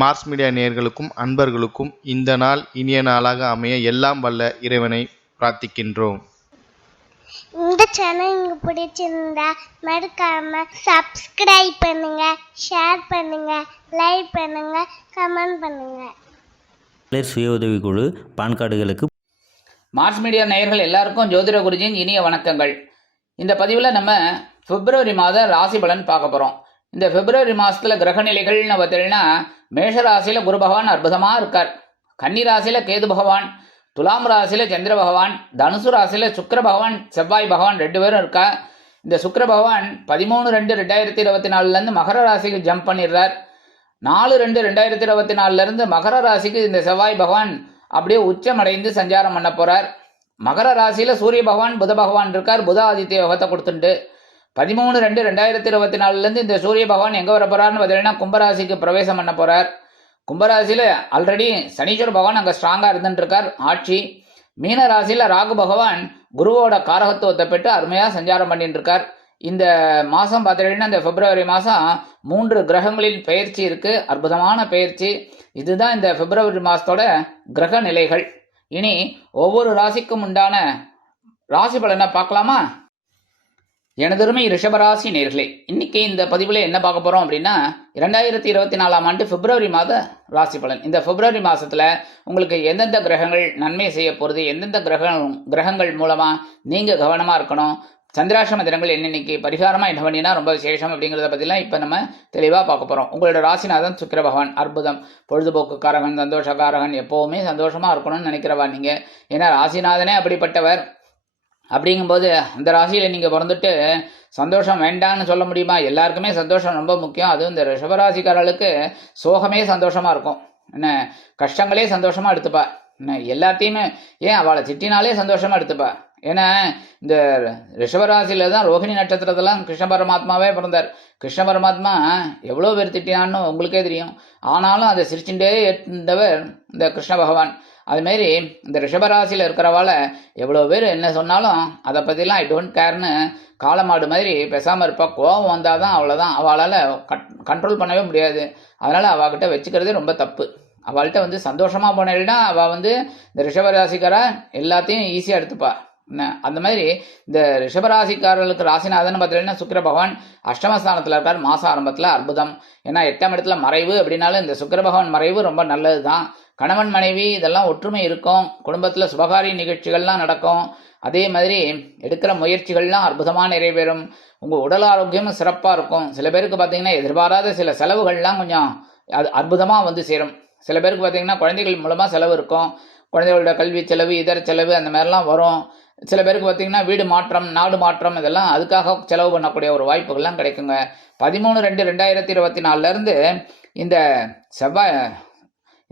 Mars media நேயர்களுக்கும் அன்பர்களுக்கும் இந்த நாள் இனிய நாளாக அமைய எல்லாம் வல்ல இறைவனை பிரார்த்திக்கின்றோம். இந்த சேனல் உங்களுக்கு பிடிச்சிருந்தா மறக்காம சப்ஸ்கிரைப் பண்ணுங்க ஷேர் பண்ணுங்க லைக் பண்ணுங்க கமெண்ட் பண்ணுங்க. மகளிர் சுய உதவிக்குழு பான் கார்டுகளுக்கு மார்ஸ் மீடியா நேயர்கள் எல்லாருக்கும் ஜோதிட குருஜியின் இனிய வணக்கங்கள். இந்த பதிவில் நம்ம பிப்ரவரி மாத ராசி பலன் பார்க்க போகிறோம் இந்த பிப்ரவரி மாதத்தில் கிரகநிலைகள்னு பார்த்தீங்கன்னா மேஷ ராசியில குரு பகவான் அற்புதமாக இருக்கார். கன்னி ராசியில் கேது பகவான் துலாம் ராசியில் சந்திர பகவான் தனுசு ராசியில் சுக்கர பகவான் செவ்வாய் பகவான் ரெண்டு பேரும் இருக்கா? இந்த சுக்கர பகவான் பதிமூணு ரெண்டு ரெண்டாயிரத்தி இருபத்தி நாலுலேருந்து மகர ராசிக்கு ஜம்ப் பண்ணிடுறார். நாலு ரெண்டு ரெண்டாயிரத்தி இருபத்தி நாலுலேருந்து மகர ராசிக்கு இந்த செவ்வாய் பகவான் அப்படியே உச்சமடைந்து சஞ்சாரம் பண்ண போகிறார் மகர ராசியில் சூரிய பகவான் புத பகவான் இருக்கார். புத ஆதித்ய யோகத்தை கொடுத்துட்டு பதிமூணு ரெண்டு ரெண்டாயிரத்தி இருபத்தி நாலுலேருந்து இந்த சூரிய பகவான் எங்கே வர போகிறார்னு பார்த்தீங்கன்னா கும்பராசிக்கு பிரவேசம் பண்ண போகிறார் கும்பராசியில் ஆல்ரெடி சனீஸ்வர பகவான் அங்கே ஸ்ட்ராங்காக இருந்துட்டுருக்கார் ஆட்சி மீன ராசியில் ராகு பகவான் குருவோட காரகத்துவத்தை பெற்று அருமையாக சஞ்சாரம் பண்ணிட்டு இருக்கார். இந்த மாதம் பார்த்தீங்கன்னா இந்த பிப்ரவரி மாதம் மூன்று கிரகங்களில் பயிற்சி இருக்குது அற்புதமான பயிற்சி. இதுதான் இந்த பிப்ரவரி மாதத்தோட கிரக நிலைகள். இனி ஒவ்வொரு ராசிக்கும் உண்டான ராசி பலனை பார்க்கலாமா? எனதருமை ரிஷபராசி நேர்களே இன்னைக்கு இந்த பதிவில் என்ன பார்க்க போகிறோம் அப்படின்னா இரண்டாயிரத்தி இருபத்தி நாலாம் ஆண்டு பிப்ரவரி மாத ராசி பலன். இந்த பிப்ரவரி மாதத்தில் உங்களுக்கு எந்தெந்த கிரகங்கள் நன்மை செய்ய போகிறது எந்தெந்த கிரகம் கிரகங்கள் மூலமாக நீங்கள் கவனமாக இருக்கணும் சந்திராசிரம தினங்கள் என்னென்னைக்கு பரிகாரமாக என்ன பண்ணினா ரொம்ப விசேஷம் அப்படிங்கிறத பற்றிலாம் இப்போ நம்ம தெளிவாக பார்க்க போகிறோம் உங்களோட ராசிநாதன் சுக்கிர பகவான் அற்புதம். பொழுதுபோக்குக்காரகன் சந்தோஷக்காரகன் எப்போவுமே சந்தோஷமாக இருக்கணும்னு நினைக்கிறவா நீங்கள் ஏன்னா ராசிநாதனே அப்படிப்பட்டவர். அப்படிங்கும்போது அந்த ராசியில் நீங்கள் பிறந்துட்டு சந்தோஷம் வேண்டாம்னு சொல்ல முடியுமா? எல்லாருக்குமே சந்தோஷம் ரொம்ப முக்கியம். அதுவும் இந்த ரிஷபராசிக்காரர்களுக்கு சோகமே சந்தோஷமாக இருக்கும். என்ன கஷ்டங்களே சந்தோஷமாக எடுத்துப்பா. என்ன எல்லாத்தையுமே ஏன் அவளை திட்டினாலே சந்தோஷமாக எடுத்துப்பா? ஏன்னா இந்த ரிஷபராசியில் தான் ரோஹிணி நட்சத்திரத்தெல்லாம் கிருஷ்ண பரமாத்மாவே பிறந்தார். கிருஷ்ண பரமாத்மா எவ்வளோ பேர் திட்டினான்னு உங்களுக்கே தெரியும். ஆனாலும் அதை சிரிச்சுட்டே இருந்தவர் இந்த கிருஷ்ண பகவான். அதுமாரி இந்த ரிஷபராசியில் இருக்கிறவால எவ்வளோ பேர் என்ன சொன்னாலும் அதை பற்றிலாம் ஐ டோன்ட் கேர்னு காலமாடு மாதிரி பேசாமல் இருப்பா. கோபம் வந்தால் தான் அவ்வளோதான் அவளால் கட் கண்ட்ரோல் பண்ணவே முடியாது. அதனால் அவகிட்ட வச்சுக்கிறதே ரொம்ப தப்பு. அவள்கிட்ட வந்து சந்தோஷமாக போனேன்னா அவள் வந்து இந்த ரிஷபராசிக்கார எல்லாத்தையும் ஈஸியாக எடுத்துப்பா. என்ன? அந்த மாதிரி இந்த ரிஷபராசிக்காரர்களுக்கு ராசிநாதன் பார்த்தீங்கன்னா சுக்கர பகவான் அஷ்டமஸ்தானத்தில் இருக்கார். மாச ஆரம்பத்தில் அற்புதம். ஏன்னா எட்டாம் இடத்துல மறைவு அப்படின்னாலும் இந்த சுக்கர பகவான் மறைவு ரொம்ப நல்லது தான் கணவன் மனைவி இதெல்லாம் ஒற்றுமை இருக்கும். குடும்பத்தில் சுபகாரிய நிகழ்ச்சிகள்லாம் நடக்கும். அதே மாதிரி எடுக்கிற முயற்சிகள்லாம் அற்புதமாக நிறைவேறும். உங்கள் உடல் ஆரோக்கியமும் சிறப்பாக இருக்கும். சில பேருக்கு பார்த்தீங்கன்னா எதிர்பாராத சில செலவுகள்லாம் கொஞ்சம் அது அற்புதமாக வந்து சேரும். சில பேருக்கு பார்த்தீங்கன்னா குழந்தைகள் மூலமாக செலவு இருக்கும். குழந்தைகளோட கல்வி செலவு இதர செலவு அந்த மாதிரிலாம் வரும். சில பேருக்கு பார்த்தீங்கன்னா வீடு மாற்றம் நாடு மாற்றம் இதெல்லாம் அதுக்காக செலவு பண்ணக்கூடிய ஒரு வாய்ப்புகள்லாம் கிடைக்குங்க. பதிமூணு ரெண்டு ரெண்டாயிரத்தி இருபத்தி நாலுலேருந்து இந்த செவ்வாய்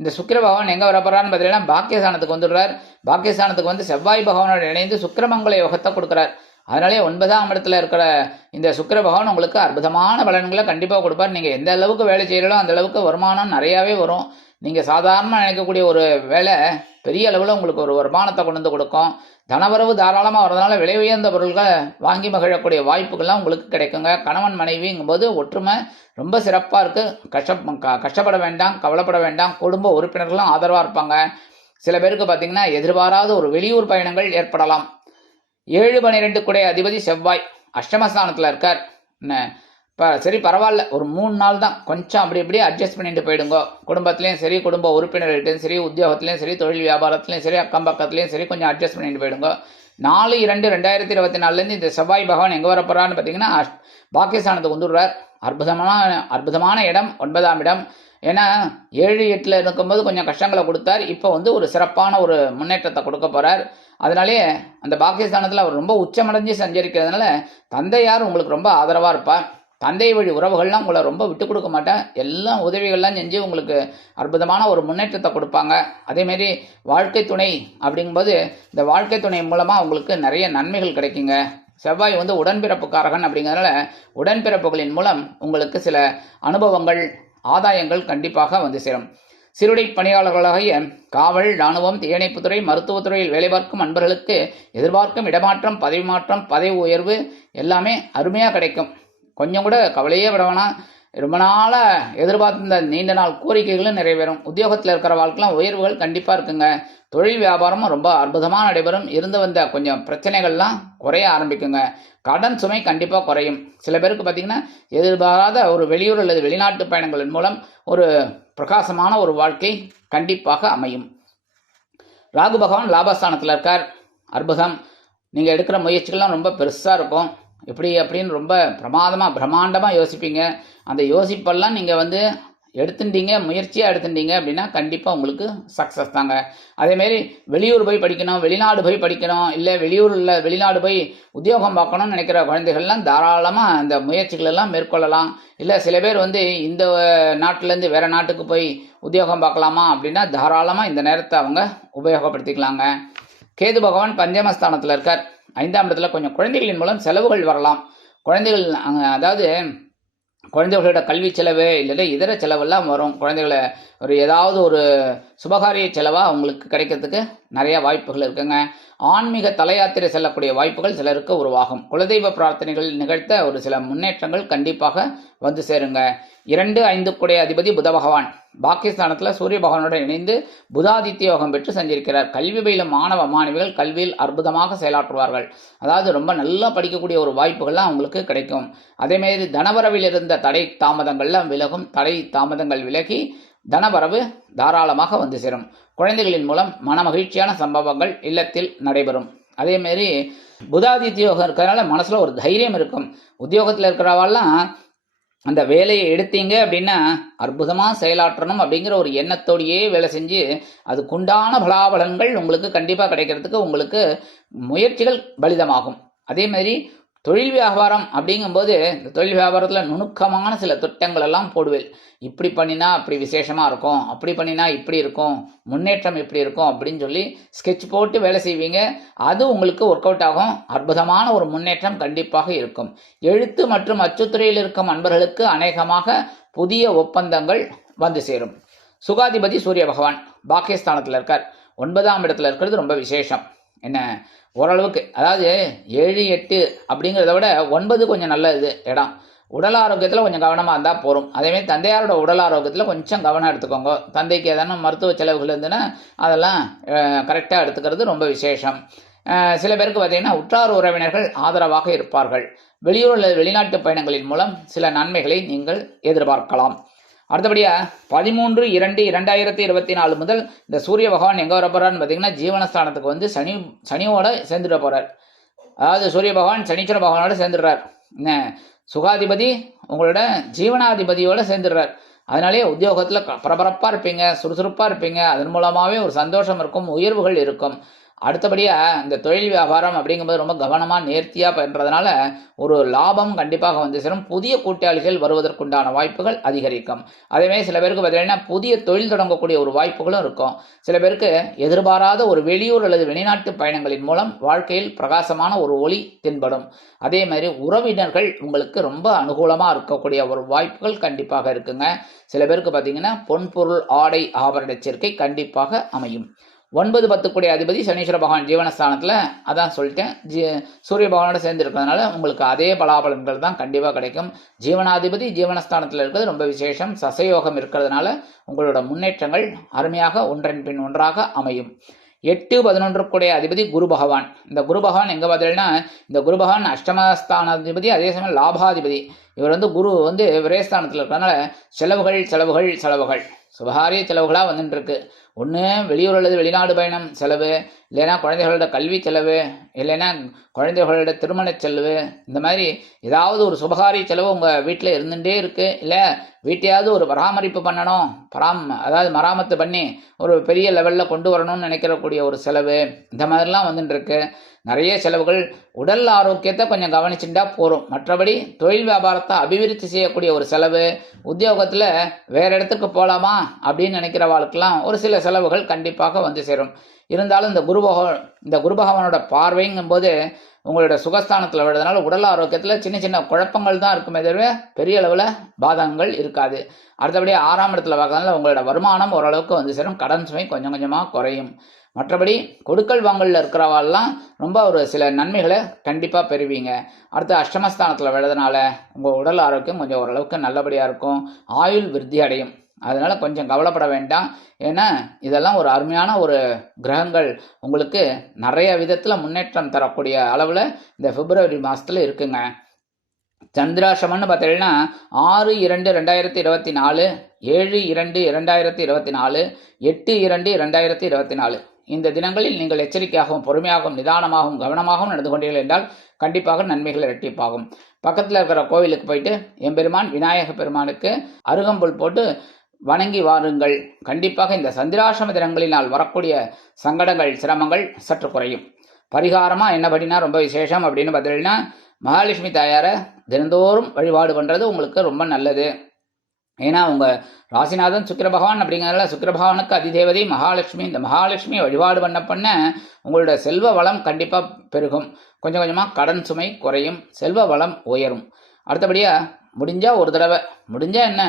இந்த சுக்கிர பகவான் எங்கே வரப்போறான்னு பார்த்தீங்கன்னா பாக்கியஸ்தானத்துக்கு வந்துடுறார். பாக்கியஸ்தானத்துக்கு வந்து செவ்வாய் பகவானோட இணைந்து சுக்கிரமங்கல யோகத்தை கொடுக்குறார். அதனாலே ஒன்பதாம் இடத்துல இருக்கிற இந்த சுக்கிர பகவான் உங்களுக்கு அற்புதமான பலன்களை கண்டிப்பாக கொடுப்பார். நீங்கள் எந்த அளவுக்கு வேலை செய்கிறீங்களோ அந்த அளவுக்கு வருமானம் நிறையாவே வரும். நீங்கள் சாதாரணமாக நினைக்கக்கூடிய ஒரு வேலை பெரிய அளவில் உங்களுக்கு ஒரு வருமானத்தை கொண்டு வந்து கொடுக்கும். தனவரவு தாராளமாக வரதுனால விலை உயர்ந்த பொருட்களை வாங்கி மகிழக்கூடிய வாய்ப்புகள்லாம் உங்களுக்கு கிடைக்குங்க. கணவன் மனைவிங்கும்போது ஒற்றுமை ரொம்ப சிறப்பாக இருக்குது கஷ்ட க- கஷ்டப்பட வேண்டாம் கவலைப்பட வேண்டாம். குடும்ப உறுப்பினர்களும் ஆதரவாக இருப்பாங்க. சில பேருக்கு பார்த்தீங்கன்னா எதிர்பாராத ஒரு வெளியூர் பயணங்கள் ஏற்படலாம். ஏழு பன்னிரெண்டு குடை அதிபதி செவ்வாய் அஷ்டமஸ்தானத்தில் இருக்கார். என்ன? இப்போ சரி பரவாயில்ல. ஒரு மூணு நாள் தான். கொஞ்சம் அப்படி இப்படி அட்ஜஸ்ட் பண்ணிட்டு போயிடுங்க. குடும்பத்துலேயும் சரி குடும்ப உறுப்பினர்கிட்டையும் சரி உத்தியோகத்துலேயும் சரி தொழில் வியாபாரத்துலேயும் சரி அக்கம் பக்கத்துலேயும் சரி கொஞ்சம் அட்ஜஸ்ட் பண்ணிட்டு போயிடுங்க. நாலு இரண்டு ரெண்டாயிரத்தி இருபத்தி நாலுலேருந்து இந்த செவ்வாய் பகவான் எங்கே வரப்போகிறான்னு பார்த்தீங்கன்னா பாகிஸ்தானத்துக்கு வந்துடுறார். அற்புதமான அற்புதமான இடம் ஒன்பதாம் இடம். ஏன்னா ஏழு எட்டில் இருக்கும்போது கொஞ்சம் கஷ்டங்களை கொடுத்தார். இப்போ வந்து ஒரு சிறப்பான ஒரு முன்னேற்றத்தை கொடுக்க போகிறார் அதனாலேயே அந்த பாகிஸ்தானத்தில் அவர் ரொம்ப உச்சமடைஞ்சு சஞ்சரிக்கிறதுனால தந்தையார் உங்களுக்கு ரொம்ப ஆதரவாக இருப்பார். தந்தை வழி உறவுகள்லாம் உங்களை ரொம்ப விட்டு கொடுக்க மாட்டேன். எல்லாம் உதவிகள்லாம் செஞ்சு உங்களுக்கு அற்புதமான ஒரு முன்னேற்றத்தை கொடுப்பாங்க. அதேமாரி வாழ்க்கை துணை அப்படிங்கும்போது இந்த வாழ்க்கை துணை மூலமாக உங்களுக்கு நிறைய நன்மைகள் கிடைக்குங்க. செவ்வாய் வந்து உடன்பிறப்புக்காரகன் அப்படிங்கிறதுனால உடன்பிறப்புகளின் மூலம் உங்களுக்கு சில அனுபவங்கள் ஆதாயங்கள் கண்டிப்பாக வந்து சேரும். சிறுடை பணியாளர்களாகிய காவல் இராணுவம் தீயணைப்புத்துறை மருத்துவத்துறையில் வேலை பார்க்கும் அன்பர்களுக்கு எதிர்பார்க்கும் இடமாற்றம் பதவி மாற்றம் பதவி உயர்வு எல்லாமே அருமையாக கிடைக்கும். கொஞ்சம் கூட கவலையே விட வேணாம். ரொம்ப நாளாக எதிர்பார்த்திருந்த நீண்ட நாள் கோரிக்கைகளும் நிறைவேறும். உத்தியோகத்தில் இருக்கிற வாழ்க்கைலாம் உயர்வுகள் கண்டிப்பாக இருக்குங்க. தொழில் வியாபாரமும் ரொம்ப அற்புதமாக நடைபெறும். இருந்து வந்த கொஞ்சம் பிரச்சனைகள்லாம் குறைய ஆரம்பிக்குங்க. கடன் சுமை கண்டிப்பாக குறையும். சில பேருக்கு பார்த்தீங்கன்னா எதிர்பாராத ஒரு வெளியூர் அல்லது வெளிநாட்டு பயணங்களின் மூலம் ஒரு பிரகாசமான ஒரு வாழ்க்கை கண்டிப்பாக அமையும். ராகு பகவான் லாபஸ்தானத்தில் இருக்கார். அற்புதம். நீங்கள் எடுக்கிற முயற்சிகள்லாம் ரொம்ப பெருசாக இருக்கும். எப்படி அப்படின்னு ரொம்ப பிரமாதமாக பிரம்மாண்டமாக யோசிப்பீங்க. அந்த யோசிப்பெல்லாம் நீங்கள் வந்து எடுத்துட்டீங்க முயற்சியாக எடுத்துட்டீங்க அப்படின்னா கண்டிப்பாக உங்களுக்கு சக்ஸஸ் தாங்க. அதேமாரி வெளியூர் போய் படிக்கணும் வெளிநாடு போய் படிக்கணும் இல்லை வெளியூரில் வெளிநாடு போய் உத்தியோகம் பார்க்கணும்னு நினைக்கிற குழந்தைகள்லாம் தாராளமாக அந்த முயற்சிகளெல்லாம் மேற்கொள்ளலாம். இல்லை சில பேர் வந்து இந்த நாட்டிலேருந்து வேறு நாட்டுக்கு போய் உத்தியோகம் பார்க்கலாமா அப்படின்னா தாராளமாக இந்த நேரத்தை அவங்க உபயோகப்படுத்திக்கலாங்க. கேது பகவான் பஞ்சமஸ்தானத்தில் இருக்கார். ஐந்தாம் இடத்துல கொஞ்சம் குழந்தைகளின் மூலம் செலவுகள் வரலாம். குழந்தைகள் அதாவது குழந்தைகளோட கல்வி செலவு இல்லைன்னா இதர செலவெல்லாம் வரும். குழந்தைகளை ஒரு ஏதாவது ஒரு சுபகாரிய செலவாக அவங்களுக்கு கிடைக்கிறதுக்கு நிறைய வாய்ப்புகள் இருக்குங்க. ஆன்மீக தலையாத்திரை செல்லக்கூடிய வாய்ப்புகள் சிலருக்கு உருவாகும். குலதெய்வ பிரார்த்தனைகள் நிகழ்த்த ஒரு சில முன்னேற்றங்கள் கண்டிப்பாக வந்து சேருங்க. இரண்டு ஐந்து கூடிய அதிபதி புத பகவான். பாகிஸ்தானத்தில் சூரிய பகவானுடன் இணைந்து புதாதித்ய யோகம் பெற்று செஞ்சிருக்கிறார் கல்வி பயிலும் மாணவ மாணவிகள் கல்வியில் அற்புதமாக செயலாற்றுவார்கள். அதாவது ரொம்ப நல்லா படிக்கக்கூடிய ஒரு வாய்ப்புகள்லாம் அவங்களுக்கு கிடைக்கும். அதேமாரி தனவரவில் இருந்த தடை தாமதங்கள்லாம் விலகும். தடை தாமதங்கள் விலகி தனவரவு தாராளமாக வந்து சேரும். குழந்தைகளின் மூலம் மன மகிழ்ச்சியான சம்பவங்கள் இல்லத்தில் நடைபெறும். அதேமாரி புதாதித்ய யோகம் இருக்கிறதுனால மனசில் ஒரு தைரியம் இருக்கும். உத்தியோகத்தில் இருக்கிறவாள்லாம் அந்த வேலையை எடுத்தீங்க அப்படின்னா அற்புதமாக செயலாற்றணும் அப்படிங்கிற ஒரு எண்ணத்தோடையே வேலை செஞ்சு அதுக்குண்டான பலாபலன்கள் உங்களுக்கு கண்டிப்பாக கிடைக்கிறதுக்கு உங்களுக்கு முயற்சிகள் பலிதமாகும். அதே மாதிரி தொழில் வியாபாரம் அப்படிங்கும்போது இந்த தொழில் வியாபாரத்தில் நுணுக்கமான சில திட்டங்கள் எல்லாம் போடுவேன் இப்படி பண்ணினா அப்படி விசேஷமாக இருக்கும் அப்படி பண்ணினா இப்படி இருக்கும் முன்னேற்றம் இப்படி இருக்கும் அப்படின்னு சொல்லி ஸ்கெட்ச் போட்டு வேலை செய்வீங்க. அது உங்களுக்கு ஒர்க் அவுட் ஆகும். அற்புதமான ஒரு முன்னேற்றம் கண்டிப்பாக இருக்கும். எழுத்து மற்றும் அச்சுத்துறையில் இருக்கும் அன்பர்களுக்கு அநேகமாக புதிய ஒப்பந்தங்கள் வந்து சேரும். சுகாதிபதி சூரிய பகவான் பாக்கியஸ்தானத்தில் இருக்கார். ஒன்பதாம் இடத்துல இருக்கிறது ரொம்ப விசேஷம். என்ன? ஓரளவுக்கு. அதாவது ஏழு எட்டு அப்படிங்கிறத விட ஒன்பது கொஞ்சம் நல்ல இது இடம். உடல் ஆரோக்கியத்தில் கொஞ்சம் கவனமாக இருந்தால் போகும் அதேமாதிரி தந்தையாரோட உடல் ஆரோக்கியத்தில் கொஞ்சம் கவனம் எடுத்துக்கோங்க. தந்தைக்கு எதனா மருத்துவ செலவுகள் இருந்ததுன்னா அதெல்லாம் கரெக்டாக எடுத்துக்கிறது ரொம்ப விசேஷம். சில பேருக்கு பார்த்தீங்கன்னா உற்றார் உறவினர்கள் ஆதரவாக இருப்பார்கள். வெளியூர் அல்லது வெளிநாட்டு பயணங்களின் மூலம் சில நன்மைகளை நீங்கள் எதிர்பார்க்கலாம். அடுத்தபடியாக பதிமூன்று இரண்டு இரண்டாயிரத்தி இருபத்தி நாலு முதல் இந்த சூரிய பகவான் எங்கே வர போறான்னு பார்த்தீங்கன்னா ஜீவனஸ்தானத்துக்கு வந்து சனி சனியோட சேர்ந்துட போகிறார் அதாவது சூரிய பகவான் சனீஸ்வர பகவானோட சேர்ந்துடுறார். என்ன? சுகாதிபதி உங்களோட ஜீவனாதிபதியோட சேர்ந்துடுறார். அதனாலே உத்தியோகத்தில் பரபரப்பாக இருப்பீங்க சுறுசுறுப்பாக இருப்பீங்க. அதன் மூலமாகவே ஒரு சந்தோஷம் இருக்கும் உயர்வுகள் இருக்கும். அடுத்தபடியாக இந்த தொழில் வியாபாரம் அப்படிங்கும்போது ரொம்ப கவனமாக நேர்த்தியாக பண்ணுறதுனால ஒரு லாபம் கண்டிப்பாக வந்து சேரும். புதிய கூட்டாளிகள் வருவதற்குண்டான வாய்ப்புகள் அதிகரிக்கும். அதேமாதிரி சில பேருக்கு பார்த்தீங்கன்னா புதிய தொழில் தொடங்கக்கூடிய ஒரு வாய்ப்புகளும் இருக்கும். சில பேருக்கு எதிர்பாராத ஒரு வெளியூர் அல்லது வெளிநாட்டு பயணங்களின் மூலம் வாழ்க்கையில் பிரகாசமான ஒரு ஒளி தென்படும். அதே மாதிரி உறவினர்கள் உங்களுக்கு ரொம்ப அனுகூலமாக இருக்கக்கூடிய ஒரு வாய்ப்புகள் கண்டிப்பாக இருக்குங்க. சில பேருக்கு பார்த்தீங்கன்னா பொன்பொருள் ஆடை ஆபரண சேர்க்கை கண்டிப்பாக அமையும். ஒன்பது பத்துக்குடைய அதிபதி சனீஸ்வர பகவான் ஜீவனஸ்தானத்தில் அதான் சொல்லிட்டேன். ஜீ சூரிய பகவானோட சேர்ந்து இருக்கிறதுனால உங்களுக்கு அதே பலாபலன்கள் தான் கண்டிப்பாக கிடைக்கும். ஜீவனாதிபதி ஜீவனஸ்தானத்தில் இருக்கிறது ரொம்ப விசேஷம். சசயோகம் இருக்கிறதுனால உங்களோட முன்னேற்றங்கள் அருமையாக ஒன்றன் பின் ஒன்றாக அமையும். எட்டு பதினொன்றுக்குடைய அதிபதி குரு பகவான். இந்த குரு பகவான் எங்கே பார்த்தீங்கன்னா இந்த குரு பகவான் அஷ்டமஸ்தானாதிபதி அதே சமயம் லாபாதிபதி. இவர் வந்து குரு வந்து விரயஸ்தானத்தில் இருக்கிறதுனால செலவுகள் செலவுகள் செலவுகள். சுபகாரிய செலவுகளாக வந்துட்டுருக்கு ஒன்று வெளியூர் அல்லது வெளிநாடு பயணம் செலவு இல்லைன்னா குழந்தைகளோட கல்வி செலவு இல்லைன்னா குழந்தைகளோட திருமண செலவு இந்த மாதிரி ஏதாவது ஒரு சுபகாரிய செலவு உங்கள் வீட்டில் இருந்துகிட்டே இருக்குது இல்லை வீட்டையாவது ஒரு பராமரிப்பு பண்ணணும் பராம் அதாவது மராமத்து பண்ணி ஒரு பெரிய லெவலில் கொண்டு வரணும்னு நினைக்கிறக்கூடிய ஒரு செலவு இந்த மாதிரிலாம் வந்துட்டுருக்கு நிறைய செலவுகள் உடல் ஆரோக்கியத்தை கொஞ்சம் கவனிச்சுட்டா போகிறோம் மற்றபடி தொழில் வியாபாரத்தை அபிவிருத்தி செய்யக்கூடிய ஒரு செலவு உத்தியோகத்தில் வேறு இடத்துக்கு போகலாமா அப்படின்னு நினைக்கிறவாளுக்கெல்லாம் ஒரு சில செலவுகள் கண்டிப்பாக வந்து சேரும். இருந்தாலும் இந்த குரு பகவான் இந்த குரு பகவானோட பார்வைங்கும்போது உங்களோட சுகஸ்தானத்தில் விடுறதுனால உடல் ஆரோக்கியத்தில் சின்ன சின்ன குழப்பங்கள் தான் இருக்குமே தவிர பெரிய அளவில் பாதகங்கள் இருக்காது. அடுத்தபடி ஆறாம் இடத்துல பார்க்கறதுனால உங்களோட வருமானம் ஓரளவுக்கு வந்து சேரும். கடன் சுமை கொஞ்சம் கொஞ்சமாக குறையும். மற்றபடி கொடுக்கல் வாங்கலில் இருக்கிறவாள்லாம் ரொம்ப ஒரு சில நன்மைகளை கண்டிப்பாக பெறுவீங்க. அடுத்து அஷ்டமஸ்தானத்தில் விழுறதுனால உங்கள் உடல் ஆரோக்கியம் கொஞ்சம் ஓரளவுக்கு நல்லபடியாக இருக்கும். ஆயுள் விருத்தி அடையும். அதனால் கொஞ்சம் கவலைப்பட வேண்டாம். ஏன்னா இதெல்லாம் ஒரு அருமையான ஒரு கிரகங்கள். உங்களுக்கு நிறைய விதத்தில் முன்னேற்றம் தரக்கூடிய அளவில் இந்த பிப்ரவரி மாதத்தில் இருக்குங்க. சந்திராசிரமம்னு பார்த்தீங்கன்னா ஆறு இரண்டு ரெண்டாயிரத்தி இருபத்தி நாலு ஏழு இரண்டு இரண்டாயிரத்தி இருபத்தி நாலு எட்டு இரண்டு இரண்டாயிரத்தி இருபத்தி நாலு. இந்த தினங்களில் நீங்கள் எச்சரிக்கையாகவும் பொறுமையாகவும் நிதானமாகவும் கவனமாகவும் நடந்து கொண்டீர்கள் என்றால் கண்டிப்பாக நன்மைகள் இரட்டிப்பாகும். பக்கத்தில் இருக்கிற கோவிலுக்கு போயிட்டு எம்பெருமான் விநாயக பெருமானுக்கு அருகம்புல் போட்டு வணங்கி வாருங்கள். கண்டிப்பாக இந்த சந்திராசிரம தினங்களினால் வரக்கூடிய சங்கடங்கள் சிரமங்கள் சற்று குறையும். பரிகாரமாக என்ன பண்ணினா ரொம்ப விசேஷம் அப்படின்னு பார்த்தீங்கன்னா மகாலட்சுமி தாயாரை தினந்தோறும் வழிபாடு பண்ணுறது உங்களுக்கு ரொம்ப நல்லது. ஏன்னா உங்கள் ராசிநாதன் சுக்கிர பகவான் அப்படிங்கிறதுல சுக்கிர பகவானுக்கு அதிதேவதை மகாலட்சுமி இந்த மகாலட்சுமியை வழிபாடு பண்ண பண்ண உங்களோட செல்வ வளம் கண்டிப்பாக பெருகும். கொஞ்சம் கொஞ்சமாக கடன் சுமை குறையும் செல்வ வளம் உயரும். அடுத்தபடியாக முடிஞ்சால் ஒரு தடவை. முடிஞ்சால் என்ன?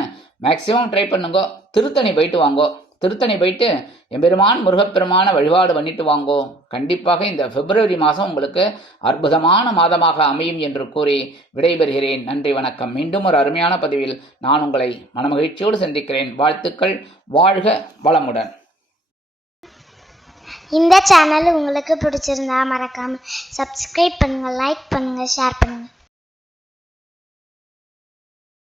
மேக்ஸிமம் ட்ரை பண்ணுங்கோ. திருத்தணி போயிட்டு வாங்கோ. திருத்தணி போயிட்டு எம்பெருமான் முருகப்பெருமான வழிபாடு பண்ணிட்டு வாங்கோ. கண்டிப்பாக இந்த பிப்ரவரி மாதம் உங்களுக்கு அற்புதமான மாதமாக அமையும் என்று கூறி விடைபெறுகிறேன். நன்றி வணக்கம். மீண்டும் ஒரு அருமையான பதிவில் நான் உங்களை மனமகிழ்ச்சியோடு சந்திக்கிறேன். வாழ்த்துக்கள். வாழ்க வளமுடன். இந்த சேனல் உங்களுக்கு பிடிச்சிருந்தா மறக்காமல் சப்ஸ்கிரைப் பண்ணுங்கள் லைக் பண்ணுங்கள் ஷேர் பண்ணுங்கள்